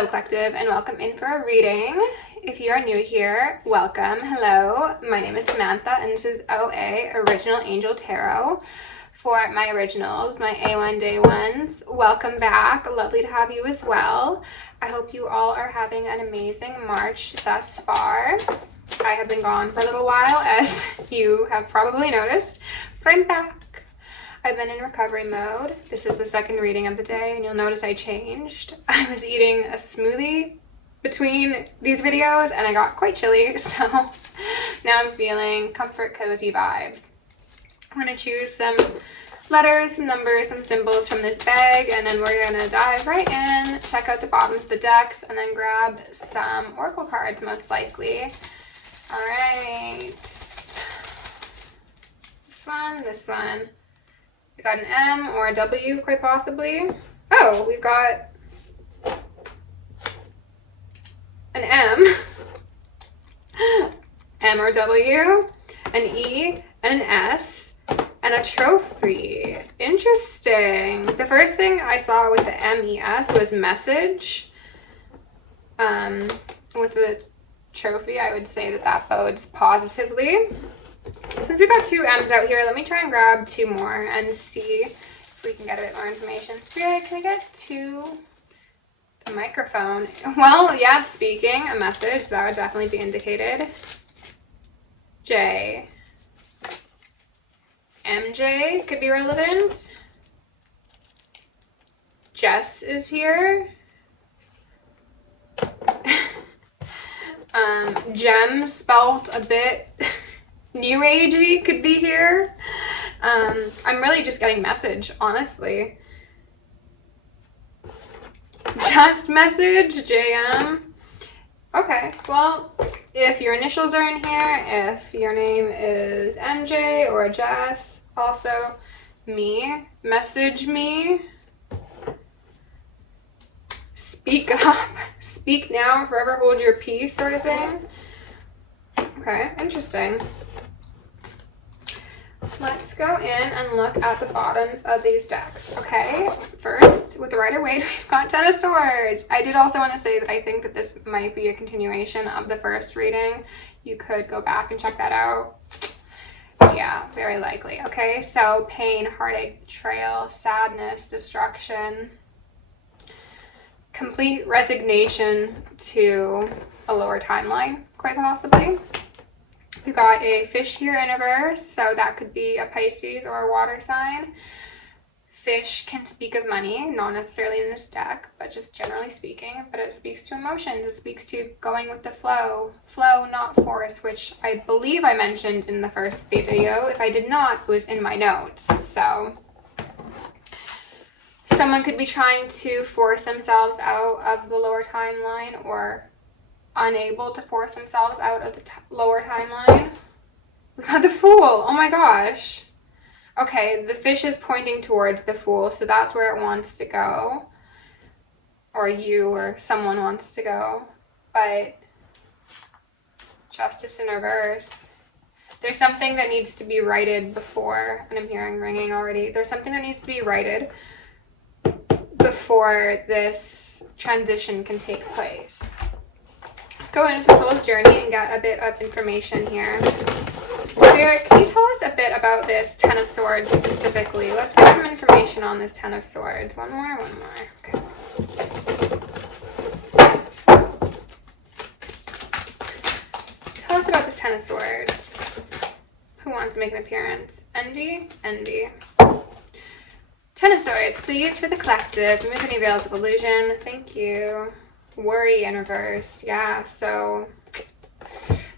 Hello collective, and welcome in for a reading. If you are new here, welcome. Hello, my name is Samantha and this is OA Original Angel Tarot. For my originals, my A1 day ones, welcome back. Lovely to have you as well. I hope you all are having an amazing March thus far. I have been gone for a little while, as you have probably noticed, but I'm back. I've been in recovery mode. This is the second reading of the day, and you'll notice I changed. I was eating a smoothie between these videos, and I got quite chilly, so now I'm feeling comfort, cozy vibes. I'm going to choose some letters, some numbers, some symbols from this bag, and then we're going to dive right in, check out the bottoms of the decks, and then grab some oracle cards, most likely. All right. This one. We got an M or a W, quite possibly. Oh, we've got an M, M or W, an E, and an S, and a trophy. Interesting. The first thing I saw with the MES was message. With the trophy, I would say that bodes positively. Since we got two M's out here, let me try and grab two more and see if we can get a bit more information. Spirit, can I get to the microphone? Well, yeah, speaking a message, that would definitely be indicated. J. MJ could be relevant. Jess is here. Gem spelt a bit new agey could be here. I'm really just getting message, honestly. Just message, JM. Okay, well, if your initials are in here, if your name is MJ or Jess, also me, message me. Speak up, speak now, forever hold your peace, sort of thing. Okay, interesting. Let's go in and look at the bottoms of these decks, okay? First, with the Rider-Waite, we've got Ten of Swords. I did also want to say that I think that this might be a continuation of the first reading. You could go back and check that out. Yeah, very likely, okay? So, pain, heartache, betrayal, sadness, destruction, complete resignation to a lower timeline, quite possibly. We've got a fish here in reverse, so that could be a Pisces or a water sign. Fish can speak of money, not necessarily in this deck, but just generally speaking. But it speaks to emotions. It speaks to going with the flow. Flow, not force, which I believe I mentioned in the first video. If I did not, it was in my notes. So someone could be trying to force themselves out of the lower timeline or unable to force themselves out of the lower timeline. We got the Fool. Oh my gosh. Okay, the fish is pointing towards the Fool, so that's where it wants to go. Or you or someone wants to go. But Justice in reverse. There's something that needs to be righted before, and I'm hearing ringing already. There's something that needs to be righted before this transition can take place. Let's go into Soul's journey and get a bit of information here. Spirit, can you tell us a bit about this Ten of Swords specifically? Let's get some information on this Ten of Swords. One more. Okay. Tell us about this Ten of Swords. Who wants to make an appearance? Envy? Ten of Swords, please, for the collective. Remove any veils of illusion. Thank you. Worry in reverse. Yeah, so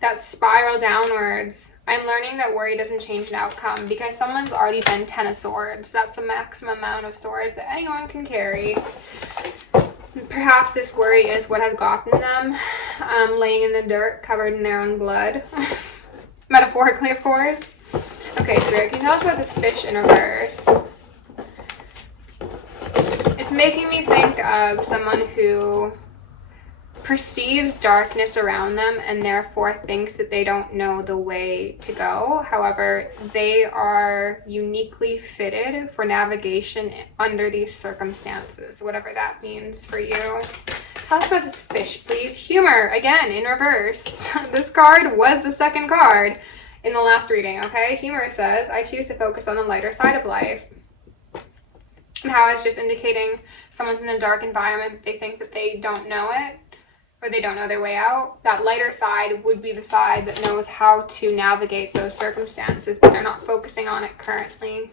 that spiral downwards. I'm learning that worry doesn't change an outcome because someone's already been Ten of Swords. That's the maximum amount of swords that anyone can carry. Perhaps this worry is what has gotten them laying in the dirt, covered in their own blood. Metaphorically, of course. Okay, Spirit, can you tell us about this fish in reverse? It's making me think of someone who perceives darkness around them and therefore thinks that they don't know the way to go. However, they are uniquely fitted for navigation under these circumstances, whatever that means for you. Tell us about this fish, please. Humor, again, in reverse. This card was the second card in the last reading, okay? Humor says, I choose to focus on the lighter side of life. And how it's just indicating someone's in a dark environment, they think that they don't know it, or they don't know their way out. That lighter side would be the side that knows how to navigate those circumstances, but they're not focusing on it currently.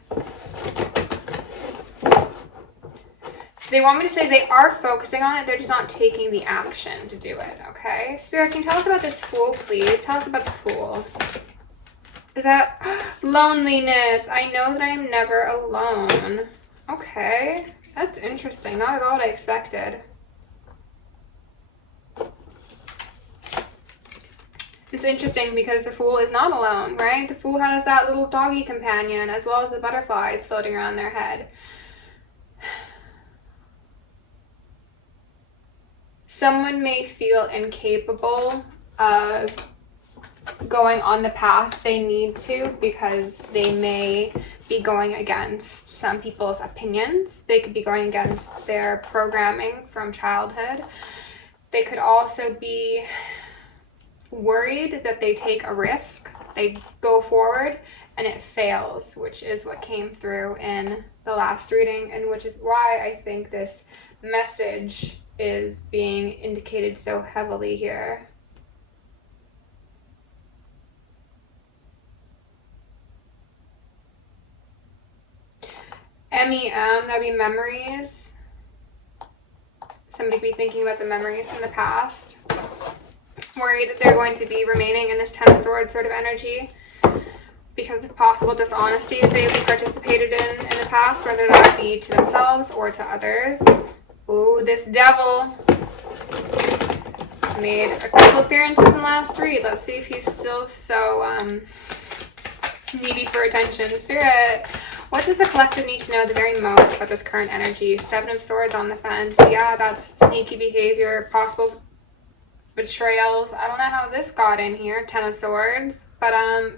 They want me to say they are focusing on it, they're just not taking the action to do it, okay? Spirit, can you tell us about this Fool, please? Tell us about the Fool. Is that loneliness? I know that I am never alone. Okay, that's interesting. Not at all what I expected. It's interesting because the Fool is not alone, right? The Fool has that little doggy companion as well as the butterflies floating around their head. Someone may feel incapable of going on the path they need to because they may be going against some people's opinions. They could be going against their programming from childhood. They could also be worried that they take a risk, they go forward, and it fails, which is what came through in the last reading, and which is why I think this message is being indicated so heavily here. MEM, that'd be memories. Somebody be thinking about the memories from the past. Worried that they're going to be remaining in this Ten of Swords sort of energy because of possible dishonesties they've participated in the past, whether that be to themselves or to others. Ooh, this Devil made a couple appearances in last read. Let's see if he's still so needy for attention. Spirit, what does the collective need to know the very most about this current energy? Seven of Swords on the fence. Yeah, that's sneaky behavior, possible betrayals. I don't know how this got in here. Ten of Swords, but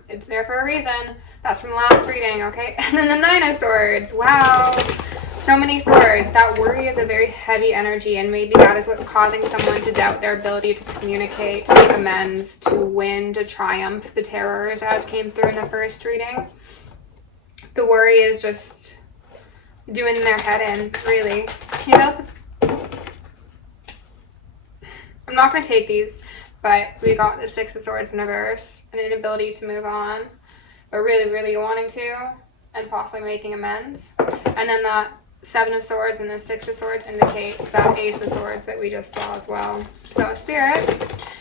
it's there for a reason. That's from the last reading, okay? And then the Nine of Swords. Wow. So many swords. That worry is a very heavy energy, and maybe that is what's causing someone to doubt their ability to communicate, to make amends, to win, to triumph the terrors as came through in the first reading. The worry is just doing their head in, really. Can you tell us? I'm not going to take these, but we got the Six of Swords in reverse, an inability to move on, but really, really wanting to, and possibly making amends. And then that Seven of Swords and the Six of Swords indicates that Ace of Swords that we just saw as well. So, Spirit,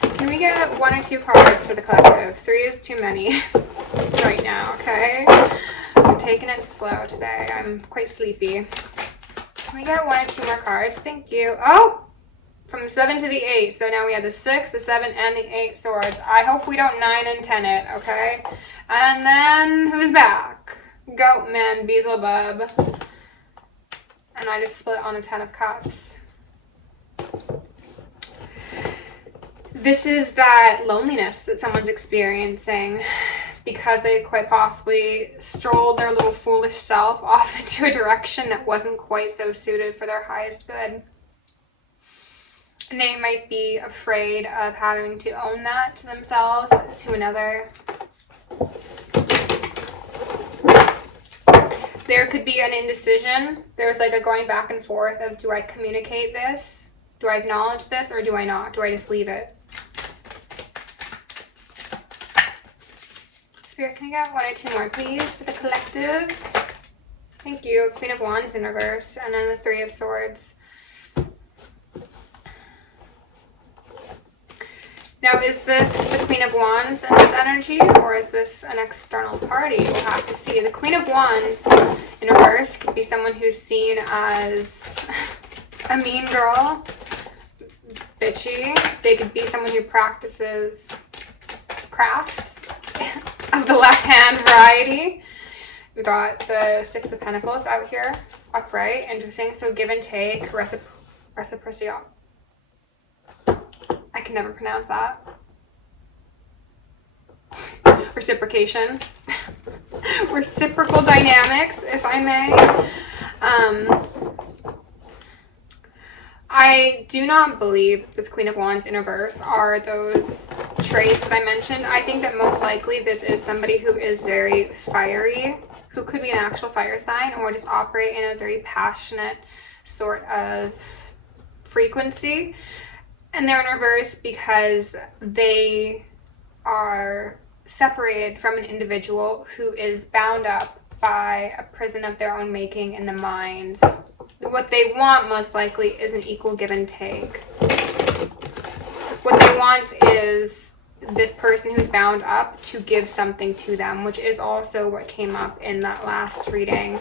can we get one or two cards for the collective? Three is too many right now, okay? I'm taking it slow today. I'm quite sleepy. Can we get one or two more cards? Thank you. Oh! From the 7 to the 8. So now we have the 6, the 7, and the 8 swords. I hope we don't 9 and 10 it, okay? And then, who's back? Goatman, Beelzebub. And I just split on a 10 of cups. This is that loneliness that someone's experiencing because they quite possibly strolled their little foolish self off into a direction that wasn't quite so suited for their highest good. And they might be afraid of having to own that to themselves, to another. There could be an indecision. There's like a going back and forth of, do I communicate this? Do I acknowledge this or do I not? Do I just leave it? Spirit, can I get one or two more, please, for the collective? Thank you. Queen of Wands in reverse, and then the Three of Swords. Now, is this the Queen of Wands in this energy, or is this an external party? We'll have to see. The Queen of Wands in reverse could be someone who's seen as a mean girl, bitchy. They could be someone who practices crafts of the left hand variety. We got the Six of Pentacles out here, upright. Interesting. So give and take, reciprocity. I can never pronounce that. Reciprocation. Reciprocal dynamics, if I may. I do not believe this Queen of Wands in reverse are those traits that I mentioned. I think that most likely this is somebody who is very fiery, who could be an actual fire sign or just operate in a very passionate sort of frequency. And they're in reverse because they are separated from an individual who is bound up by a prison of their own making in the mind. What they want most likely is an equal give and take. What they want is this person who's bound up to give something to them, which is also what came up in that last reading.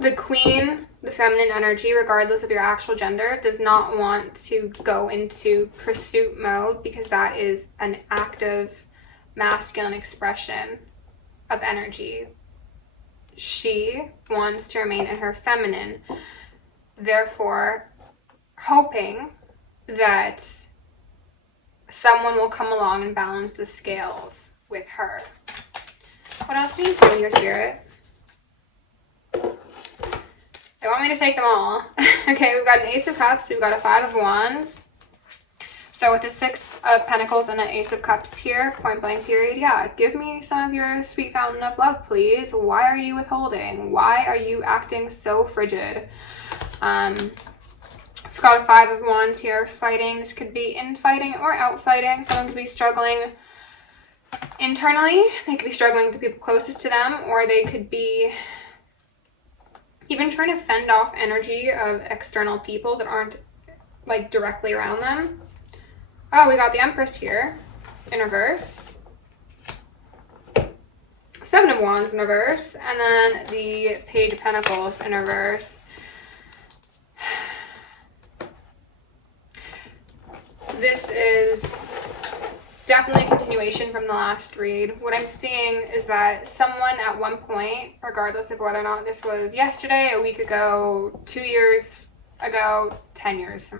The Queen, the feminine energy, regardless of your actual gender, does not want to go into pursuit mode because that is an active masculine expression of energy. She wants to remain in her feminine, therefore hoping that someone will come along and balance the scales with her. What else do you feel here, Spirit? They want me to take them all. Okay, we've got an Ace of Cups, we've got a Five of Wands. So with the Six of Pentacles and an Ace of Cups here, point blank period, yeah, give me some of your sweet fountain of love, please. Why are you withholding? Why are you acting so frigid? We've got a Five of Wands here, fighting. This could be infighting or outfighting. Someone could be struggling internally. They could be struggling with the people closest to them, or they could be even trying to fend off energy of external people that aren't like directly around them. Oh, we got the Empress here in reverse. Seven of Wands in reverse. And then the Page of Pentacles in reverse. This is definitely a continuation from the last read. What I'm seeing is that someone at one point, regardless of whether or not this was yesterday, a week ago, 2 years ago, 10 years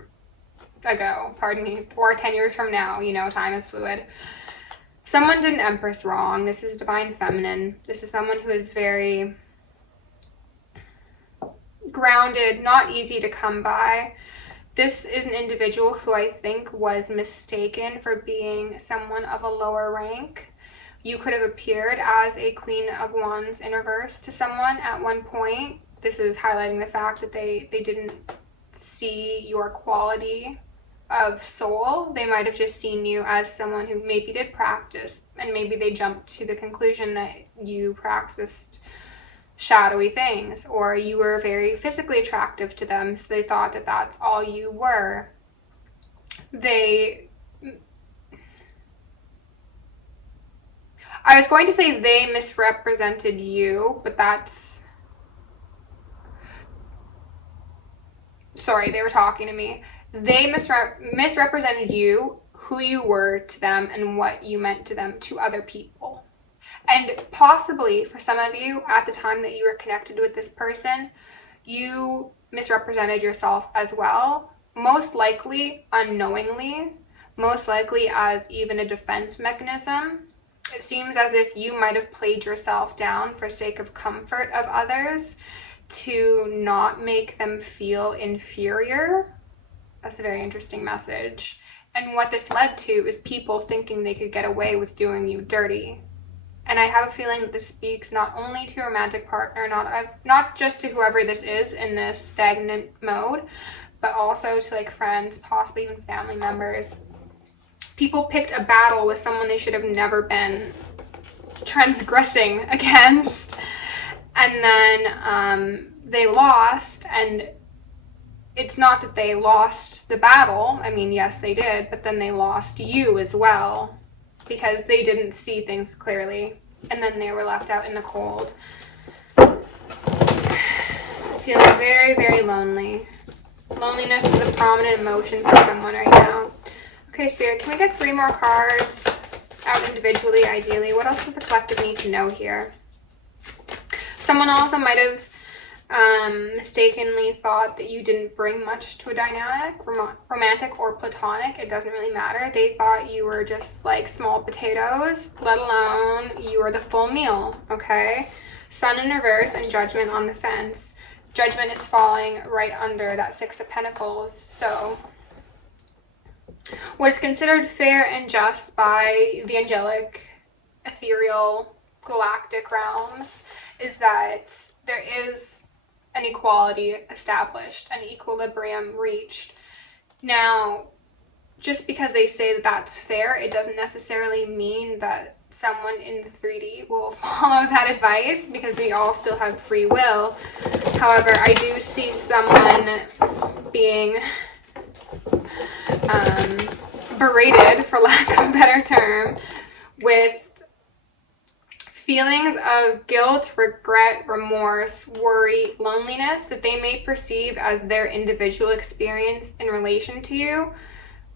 ago, pardon me, or 10 years from now, you know, time is fluid. Someone did an Empress wrong. This is Divine Feminine. This is someone who is very grounded, not easy to come by. This is an individual who I think was mistaken for being someone of a lower rank. You could have appeared as a Queen of Wands in reverse to someone at one point. This is highlighting the fact that they didn't see your quality of soul. They might have just seen you as someone who maybe did practice, and maybe they jumped to the conclusion that you practiced shadowy things, or you were very physically attractive to them, so they thought that that's all you were. I was going to say they misrepresented you, but that's... Sorry, they were talking to me. They misrepresented you, who you were to them, and what you meant to them to other people. And possibly for some of you, at the time that you were connected with this person, you misrepresented yourself as well. Most likely unknowingly, most likely as even a defense mechanism. It seems as if you might have played yourself down for sake of comfort of others to not make them feel inferior. That's a very interesting message. And what this led to is people thinking they could get away with doing you dirty. And I have a feeling that this speaks not only to a romantic partner, not just to whoever this is in this stagnant mode, but also to like friends, possibly even family members. People picked a battle with someone they should have never been transgressing against, and then they lost. And it's not that they lost the battle. I mean, yes, they did, but then they lost you as well, because they didn't see things clearly, and then they were left out in the cold. Feeling very, very lonely. Loneliness is a prominent emotion for someone right now. Okay, Spirit, can we get 3 more cards out individually, ideally? What else does the collective need to know here? Someone also might have mistakenly thought that you didn't bring much to a dynamic, romantic or platonic. It doesn't really matter. They thought you were just like small potatoes, let alone you were the full meal. Okay, Sun in reverse and Judgment on the fence. Judgment is falling right under that Six of Pentacles. So what is considered fair and just by the angelic, ethereal, galactic realms is that there is an equality established, an equilibrium reached. Now, just because they say that that's fair, it doesn't necessarily mean that someone in the 3D will follow that advice, because we all still have free will. However, I do see someone being berated, for lack of a better term, with feelings of guilt, regret, remorse, worry, loneliness that they may perceive as their individual experience in relation to you,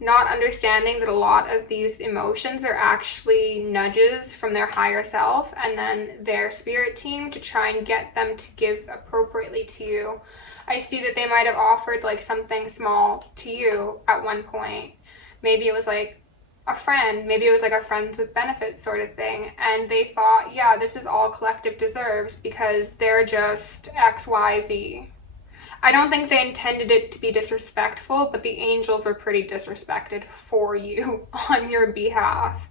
not understanding that a lot of these emotions are actually nudges from their higher self and then their spirit team to try and get them to give appropriately to you. I see that they might have offered like something small to you at one point. Maybe it was like a friend, maybe it was like a friends with benefits sort of thing, and they thought, yeah, this is all collective deserves because they're just XYZ. I don't think they intended it to be disrespectful, but the angels are pretty disrespected for you on your behalf.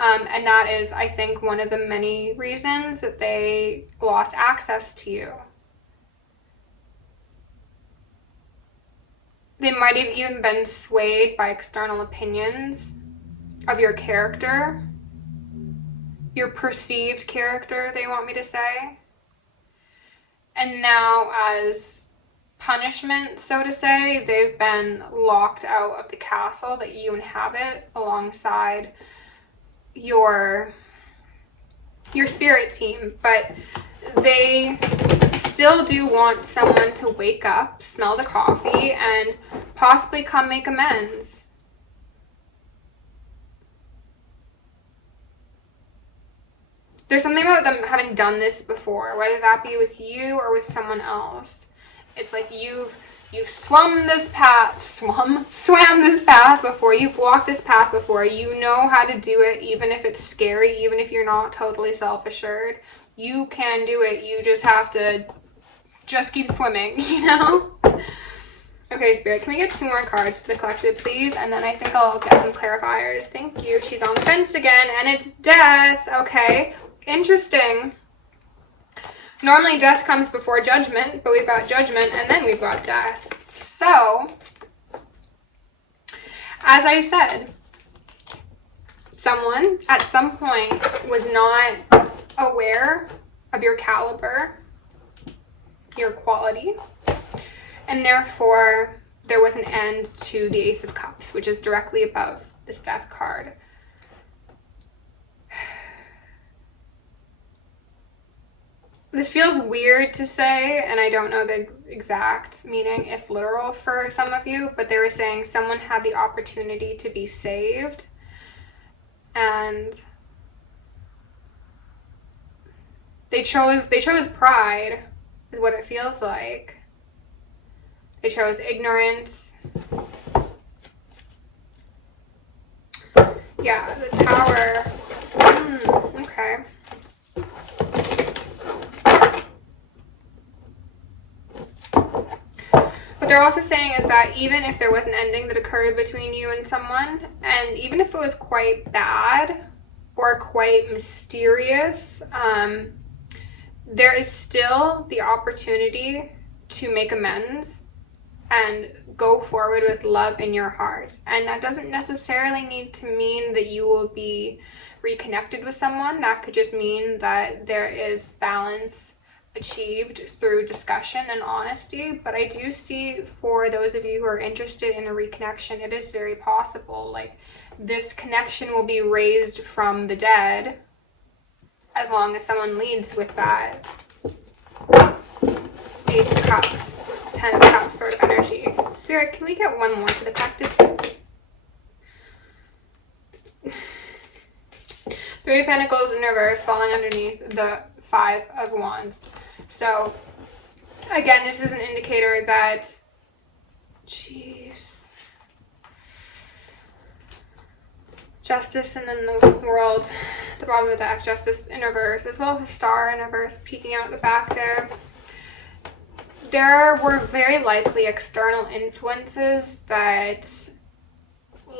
And that is, I think, one of the many reasons that they lost access to you. They might have even been swayed by external opinions of your character, your perceived character, they want me to say. And now, as punishment, so to say, they've been locked out of the castle that you inhabit alongside your spirit team. But they still do want someone to wake up, smell the coffee, and possibly come make amends. There's something about them having done this before, whether that be with you or with someone else. It's like you've swam this path before, you've walked this path before, you know how to do it, even if it's scary, even if you're not totally self-assured. You can do it, you just have to just keep swimming, you know? Okay, Spirit, can we get 2 more cards for the collective, please? And then I think I'll get some clarifiers. Thank you. She's on the fence again, and it's death. Okay, interesting. Normally death comes before judgment, but we've got judgment and then we've got death. So, as I said, someone at some point was not aware of your caliber, your quality, and therefore there was an end to the Ace of Cups, which is directly above this death card. This feels weird to say, and I don't know the exact meaning, if literal, for some of you, but they were saying someone had the opportunity to be saved, and they chose pride, is what it feels like. They chose ignorance. Yeah, the Tower. Okay. What they're also saying is that even if there was an ending that occurred between you and someone, and even if it was quite bad or quite mysterious, there is still the opportunity to make amends and go forward with love in your heart. And that doesn't necessarily need to mean that you will be reconnected with someone. That could just mean that there is balance achieved through discussion and honesty. But I do see, for those of you who are interested in a reconnection, it is very possible. Like, this connection will be raised from the dead as long as someone leads with that Ace of Cups, 10 of Cups sort of energy. Spirit, can we get one more for the collective? 3 of Pentacles in reverse falling underneath the 5 of Wands. So, again, this is an indicator that, jeez, Justice, and then the World, the bottom of the deck, Justice in reverse, as well as a Star in reverse peeking out the back there. there were very likely external influences that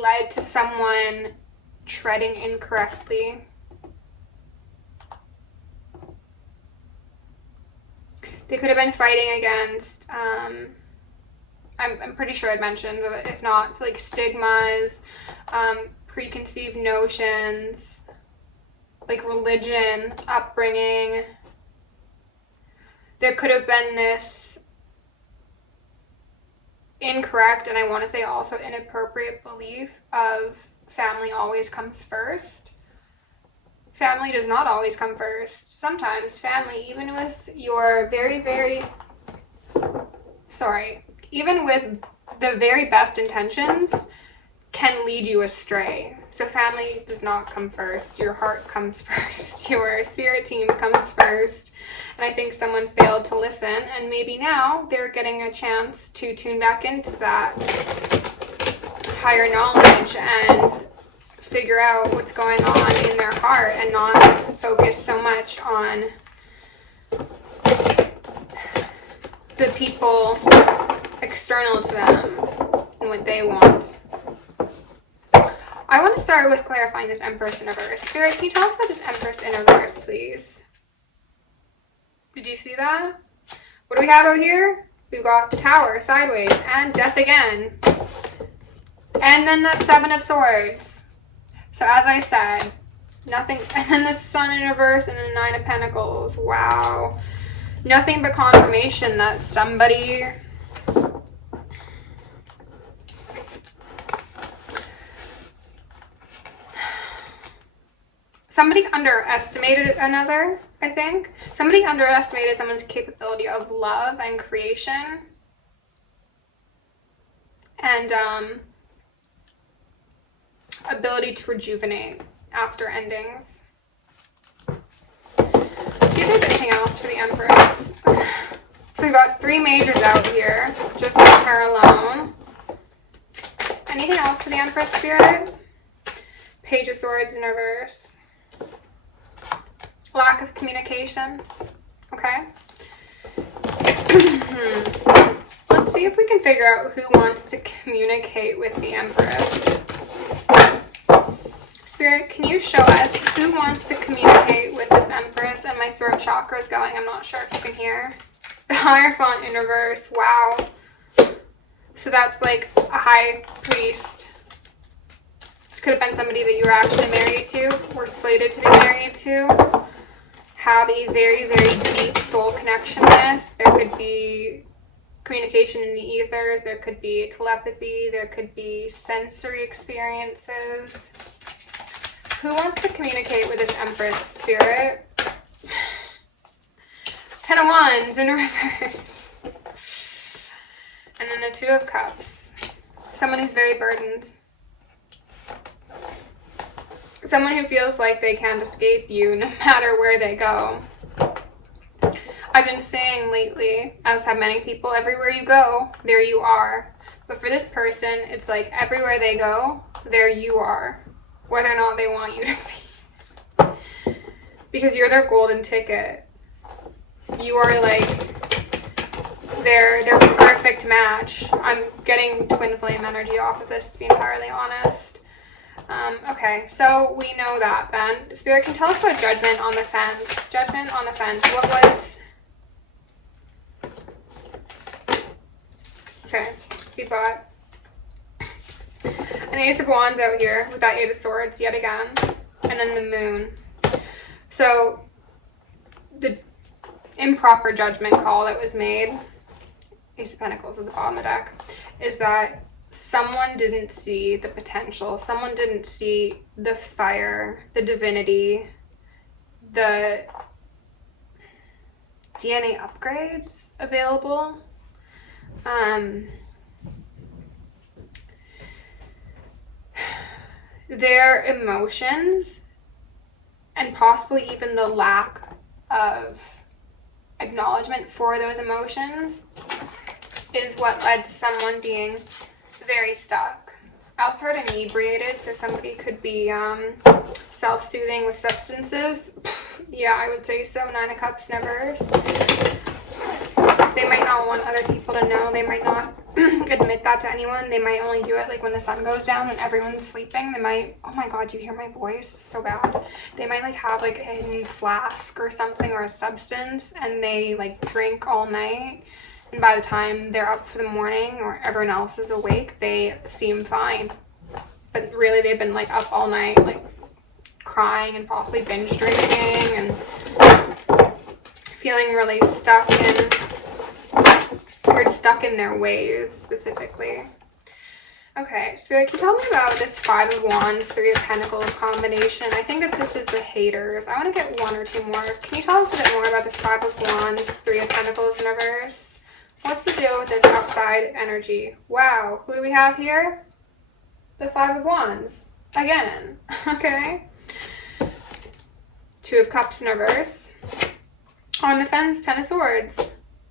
led to someone treading incorrectly. They could have been fighting against, I'm pretty sure I'd mentioned, but if not, it's like stigmas, preconceived notions, like religion, upbringing. There could have been this incorrect, and I want to say also inappropriate belief of family always comes first. Family does not always come first. Sometimes family, even with your even with the very best intentions, can lead you astray. So family does not come first. Your heart comes first. Your spirit team comes first. And I think someone failed to listen, and maybe now they're getting a chance to tune back into that higher knowledge and figure out what's going on in their heart and not focus so much on the people external to them and what they want. I want to start with clarifying this Empress in reverse. Spirit, can you tell us about this Empress in reverse, please? Did you see that? What do we have out here? We've got the Tower sideways and Death again. And then that Seven of Swords. So as I said, nothing, and then the Sun in reverse and the Nine of Pentacles. Wow. Nothing but confirmation that somebody underestimated another, I think. Somebody underestimated someone's capability of love and creation. And ability to rejuvenate after endings. Let's see if there's anything else for the Empress. So we've got 3 majors out here, just like her alone. Anything else for the Empress, Spirit? Page of Swords in reverse. Lack of communication. Okay. Let's see if we can figure out who wants to communicate with the Empress. Spirit, can you show us who wants to communicate with this Empress? And my throat chakra is going. I'm not sure if you can hear. The Hierophant in reverse. Wow. So that's like a high priest. This could have been somebody that you were actually married to or slated to be married to. Have a very, very deep soul connection with. There could be communication in the ethers. There could be telepathy. There could be sensory experiences. Who wants to communicate with this Empress, Spirit? 10 of Wands in reverse. And then the 2 of Cups. Someone who's very burdened. Someone who feels like they can't escape you no matter where they go. I've been saying lately, as have many people, everywhere you go, there you are. But for this person, it's like everywhere they go, there you are. Whether or not they want you to be. Because you're their golden ticket. You are like their perfect match. I'm getting twin flame energy off of this, to be entirely honest. Okay, so we know that then. Spirit, can tell us about Judgment on the Fence. Judgment on the Fence. What was... Okay, we thought. An Ace of Wands out here with that 8 of Swords yet again. And then the Moon. So, the improper judgment call that was made, Ace of Pentacles at the bottom of the deck, is that someone didn't see the potential. Someone didn't see the fire, the divinity, the DNA upgrades available. Their emotions and possibly even the lack of acknowledgement for those emotions is what led to someone being very stuck. I also heard inebriated, so somebody could be self-soothing with substances. Yeah, I would say so. 9 of Cups in reverse. They might not want other people to know. They might not admit that to anyone. They might only do it like when the sun goes down and everyone's sleeping. They might, oh my god, do you hear my voice? It's so bad. They might like have like a hidden flask or something, or a substance, and they like drink all night, and by the time they're up for the morning or everyone else is awake, they seem fine, but really they've been like up all night, like crying and possibly binge drinking and feeling really stuck in their ways specifically. Okay, Spirit, can you tell me about this 5 of Wands, 3 of Pentacles combination? I think that this is the haters. I want to get 1 or 2 more. Can you tell us a bit more about this 5 of Wands, 3 of Pentacles in reverse? What's the deal with this outside energy? Wow, who do we have here? The 5 of Wands. Again. Okay. 2 of Cups in reverse. On the fence, 10 of Swords.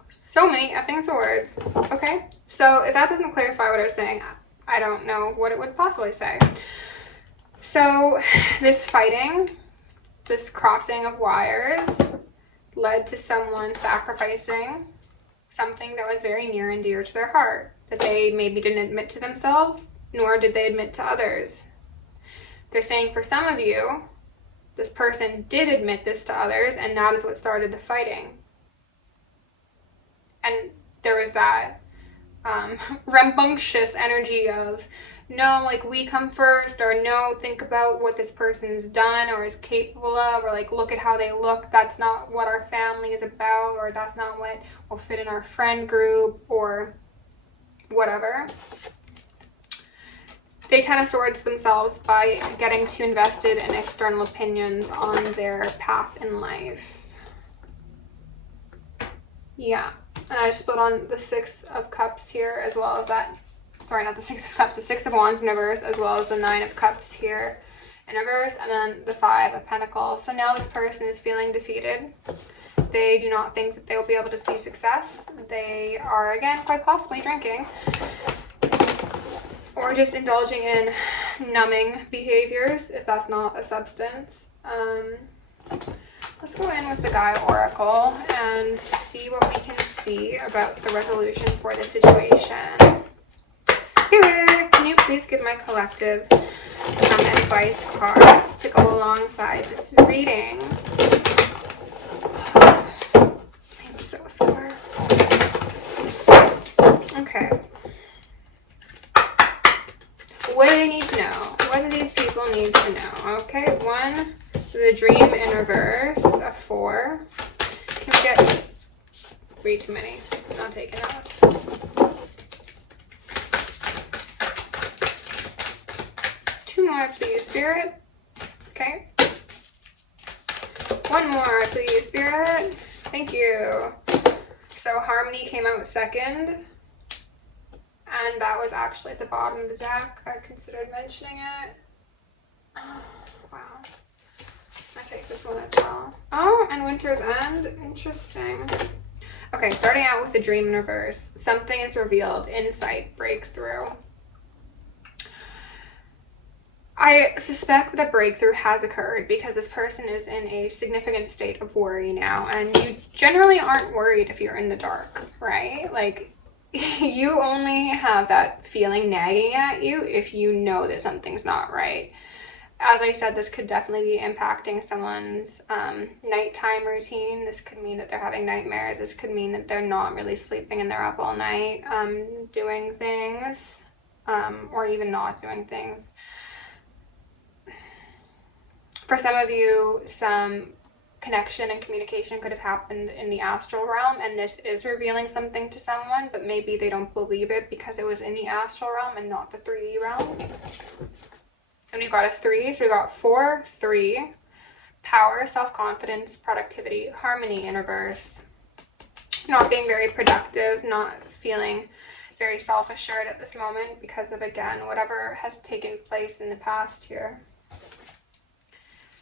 So many effing swords. Okay, so if that doesn't clarify what I was saying, I don't know what it would possibly say. So this fighting, this crossing of wires, led to someone sacrificing something that was very near and dear to their heart, that they maybe didn't admit to themselves, nor did they admit to others. They're saying for some of you, this person did admit this to others, and that is what started the fighting. And there was that rambunctious energy of, no, like we come first, or no, think about what this person's done or is capable of, or like look at how they look, that's not what our family is about, or that's not what will fit in our friend group, or whatever. They 10 of Swords themselves by getting too invested in external opinions on their path in life. Yeah. And I just put on the 6 of Cups here, as well as that, sorry, not the 6 of Cups, the 6 of Wands in reverse, as well as the 9 of Cups here in reverse, and then the 5 of Pentacles. So now this person is feeling defeated. They do not think that they will be able to see success. They are, again, quite possibly drinking, or just indulging in numbing behaviors, if that's not a substance. Let's go in with the Guy Oracle and see what we can see about the resolution for the situation. Spirit, can you please give my collective some advice cards to go alongside this reading? I'm so sore. Okay. What do they need to know? What do these people need to know? Okay, 1. The Dream in reverse, a 4. Can we get 3 too many? I'm not taking those. 2 more, please, Spirit. Okay. 1 more, please, Spirit. Thank you. So Harmony came out second, and that was actually at the bottom of the deck. I considered mentioning it. Oh, wow. I take this one as well. Oh, and Winter's End. Interesting. Okay, starting out with the Dream in reverse. Something is revealed. Insight. Breakthrough. I suspect that a breakthrough has occurred because this person is in a significant state of worry now. And you generally aren't worried if you're in the dark, right? Like, you only have that feeling nagging at you if you know that something's not right. As I said, this could definitely be impacting someone's nighttime routine. This could mean that they're having nightmares. This could mean that they're not really sleeping and they're up all night doing things, or even not doing things. For some of you, some connection and communication could have happened in the astral realm, and this is revealing something to someone, but maybe they don't believe it because it was in the astral realm and not the 3D realm. And we've got a 3, so we've got 4, 3, power, self-confidence, productivity, harmony in reverse. Not being very productive, not feeling very self-assured at this moment because of, again, whatever has taken place in the past here.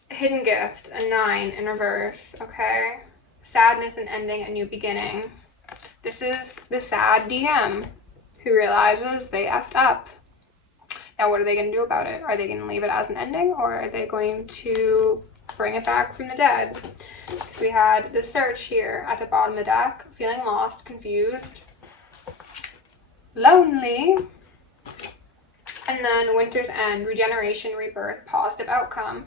A hidden gift, a 9 in reverse, okay? Sadness and ending, a new beginning. This is the sad DM who realizes they effed up. Now, what are they going to do about it? Are they going to leave it as an ending, or are they going to bring it back from the dead. Because we had the Search here at the bottom of the deck, feeling lost, confused, lonely. And then Winter's End, regeneration, rebirth, positive outcome.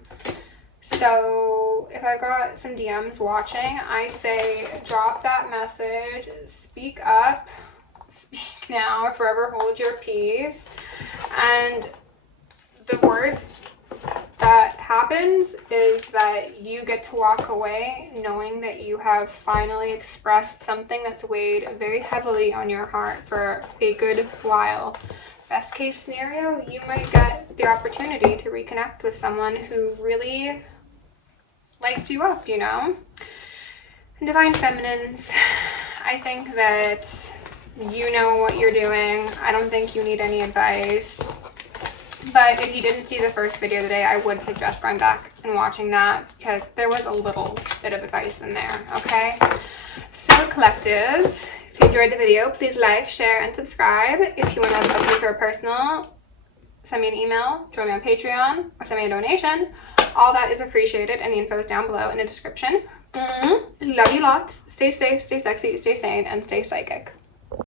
So if I've got some DMs watching, I say drop that message, speak up, speak now, or forever hold your peace. And the worst that happens is that you get to walk away knowing that you have finally expressed something that's weighed very heavily on your heart for a good while. Best case scenario, you might get the opportunity to reconnect with someone who really lights you up, you know? And Divine Feminines, I think that you know what you're doing. I don't think you need any advice. But if you didn't see the first video today, I would suggest going back and watching that because there was a little bit of advice in there, okay? So collective, if you enjoyed the video, please like, share, and subscribe. If you want to book me for a personal, send me an email, join me on Patreon, or send me a donation. All that is appreciated, and the info is down below in the description. Love you lots. Stay safe, stay sexy, stay sane, and stay psychic.